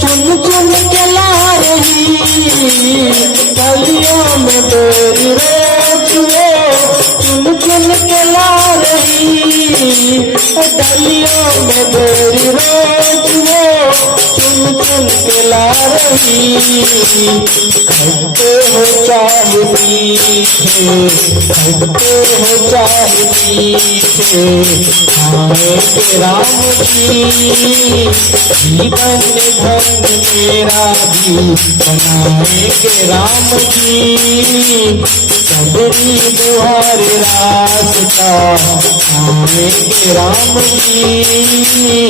चुन चुन के ला रही गलियों में तेरी रोज वो चुन चुन के ला रही गलियों में तेरी रोज वो चुन चुन के ला रही। खट्टे हो चाहे मीठे खट्टे हो चाहे मीठे आएंगे राम जी जीवन धन मेरा भी बनाएंगे राम जी। सबरी दुआर रास्ता आएंगे राम जी।